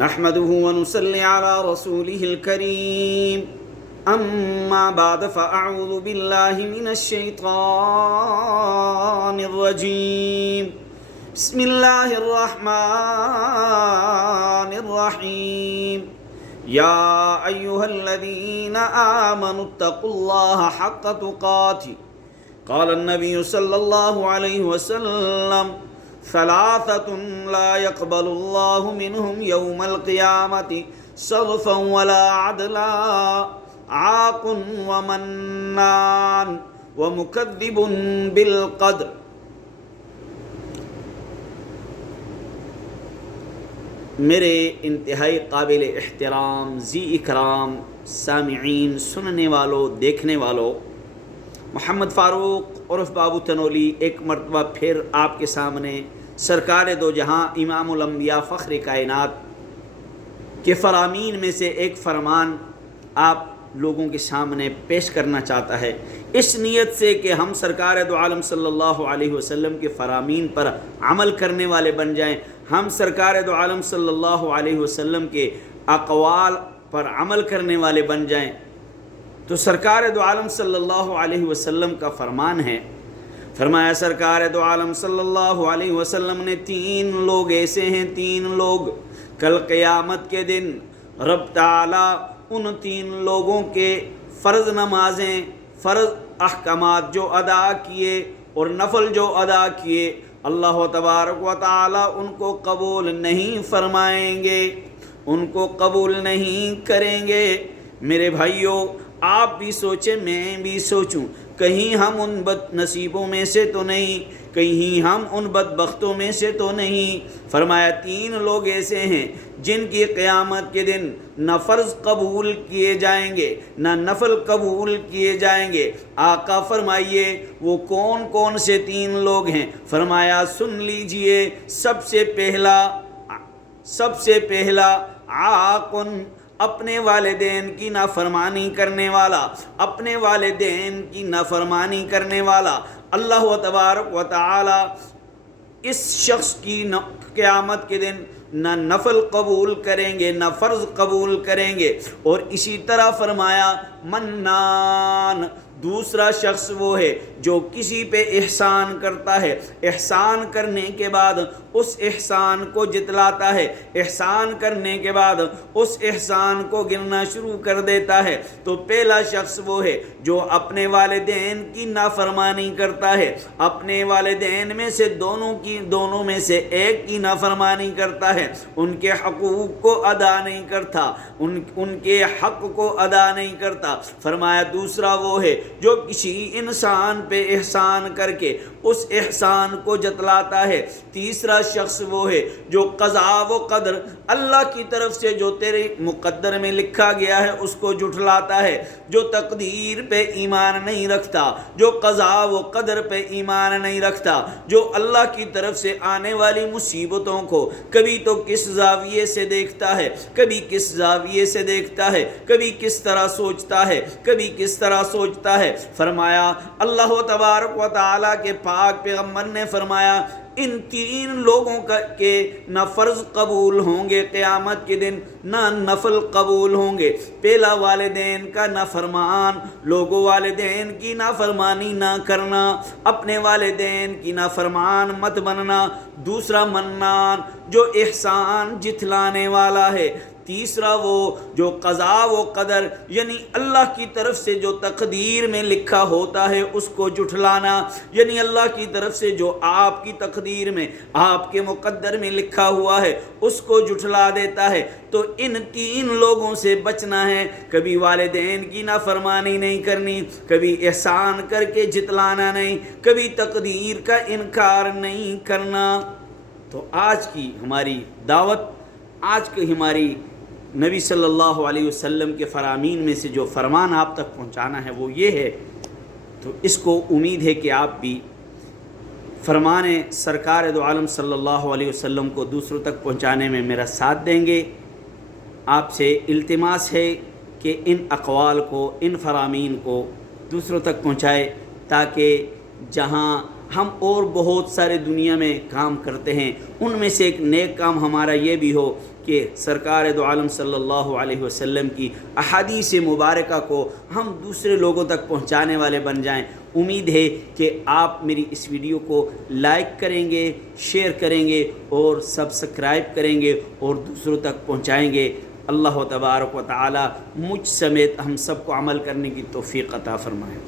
نحمده ونصلي على رسوله الكريم أما بعد فأعوذ بالله من الشيطان الرجيم بسم الله الرحمن الرحيم يا أيها الذين آمنوا اتقوا الله حق تقاته قال النبي صلى الله عليه وسلم ثلاثة لا يقبل الله منهم يوم القيامة صرفا ولا عدلا عاق ومنان ومكذب بالقدر۔ میرے انتہائی قابل احترام ذی اکرام سامعین، سننے والوں، دیکھنے والوں، محمد فاروق عرف بابو تنولی ایک مرتبہ پھر آپ کے سامنے سرکار دو جہاں امام الانبیاء فخر کائنات کے فرامین میں سے ایک فرمان آپ لوگوں کے سامنے پیش کرنا چاہتا ہے، اس نیت سے کہ ہم سرکار دو عالم صلی اللہ علیہ وسلم کے فرامین پر عمل کرنے والے بن جائیں، ہم سرکار دو عالم صلی اللہ علیہ وسلم کے اقوال پر عمل کرنے والے بن جائیں۔ تو سرکار دو عالم صلی اللہ علیہ وسلم کا فرمان ہے، فرمایا سرکار دو عالم صلی اللہ علیہ وسلم نے تین لوگ ایسے ہیں، تین لوگ کل قیامت کے دن رب تعالی ان تین لوگوں کے فرض نمازیں، فرض احکامات جو ادا کیے اور نفل جو ادا کیے، اللہ تبارک و تعالی ان کو قبول نہیں فرمائیں گے، ان کو قبول نہیں کریں گے۔ میرے بھائیوں، آپ بھی سوچیں، میں بھی سوچوں، کہیں ہم ان بد نصیبوں میں سے تو نہیں، کہیں ہم ان بدبختوں میں سے تو نہیں۔ فرمایا تین لوگ ایسے ہیں جن کی قیامت کے دن نہ فرض قبول کیے جائیں گے نہ نفل قبول کیے جائیں گے۔ آقا فرمائیے وہ کون کون سے تین لوگ ہیں؟ فرمایا سن لیجئے، سب سے پہلا عاقن، اپنے والدین کی نافرمانی کرنے والا، اپنے والدین کی نافرمانی کرنے والا۔ اللہ تبارک و تعالی اس شخص کی قیامت کے دن نہ نفل قبول کریں گے نہ فرض قبول کریں گے۔ اور اسی طرح فرمایا منان، دوسرا شخص وہ ہے جو کسی پہ احسان کرتا ہے، احسان کرنے کے بعد اس احسان کو جتلاتا ہے، احسان کرنے کے بعد اس احسان کو گننا شروع کر دیتا ہے۔ تو پہلا شخص وہ ہے جو اپنے والدین کی نافرمانی کرتا ہے، اپنے والدین میں سے دونوں میں سے ایک کی نافرمانی کرتا ہے، ان کے حقوق کو ادا نہیں کرتا، ان کے حق کو ادا نہیں کرتا۔ فرمایا دوسرا وہ ہے جو کسی انسان پہ احسان کر کے اس احسان کو جتلاتا ہے۔ تیسرا شخص وہ ہے جو قضاء و قدر، اللہ کی طرف سے جو تیرے مقدر میں لکھا گیا ہے اس کو جھٹلاتا ہے، جو تقدیر پہ ایمان نہیں رکھتا، جو قضاء و قدر پہ ایمان نہیں رکھتا، جو اللہ کی طرف سے آنے والی مصیبتوں کو کبھی تو کس زاویے سے دیکھتا ہے، کبھی کس زاویے سے دیکھتا ہے، کبھی کس طرح سوچتا ہے، کبھی کس طرح سوچتا ہے۔ فرمایا اللہ تبارک و تعالی کے پاک پیغمبر نے فرمایا ان تین لوگوں کے نہ فرض قبول ہوں گے قیامت کے دن، نہ نفل قبول ہوں گے۔ پہلا والدین کا نافرمان، لوگوں والدین کی نافرمانی نہ کرنا، اپنے والدین کی نافرمان مت بننا۔ دوسرا منان، جو احسان جتلانے والا ہے۔ تیسرا وہ جو قضاء و قدر یعنی اللہ کی طرف سے جو تقدیر میں لکھا ہوتا ہے اس کو جھٹلانا، یعنی اللہ کی طرف سے جو آپ کی تقدیر میں، آپ کے مقدر میں لکھا ہوا ہے اس کو جھٹلا دیتا ہے۔ تو ان تین لوگوں سے بچنا ہے، کبھی والدین کی نافرمانی نہیں کرنی، کبھی احسان کر کے جتلانا نہیں، کبھی تقدیر کا انکار نہیں کرنا۔ تو آج کی ہماری دعوت، آج کی ہماری نبی صلی اللہ علیہ وسلم کے فرامین میں سے جو فرمان آپ تک پہنچانا ہے وہ یہ ہے، تو اس کو امید ہے کہ آپ بھی فرمان سرکار دو عالم صلی اللہ علیہ وسلم کو دوسروں تک پہنچانے میں میرا ساتھ دیں گے۔ آپ سے التماس ہے کہ ان اقوال کو، ان فرامین کو دوسروں تک پہنچائے، تاکہ جہاں ہم اور بہت سارے دنیا میں کام کرتے ہیں ان میں سے ایک نیک کام ہمارا یہ بھی ہو کہ سرکار دو عالم صلی اللہ علیہ وسلم کی احادیث مبارکہ کو ہم دوسرے لوگوں تک پہنچانے والے بن جائیں۔ امید ہے کہ آپ میری اس ویڈیو کو لائک کریں گے، شیئر کریں گے اور سبسکرائب کریں گے اور دوسروں تک پہنچائیں گے۔ اللہ تبارک و تعالی مجھ سمیت ہم سب کو عمل کرنے کی توفیق عطا فرمائے۔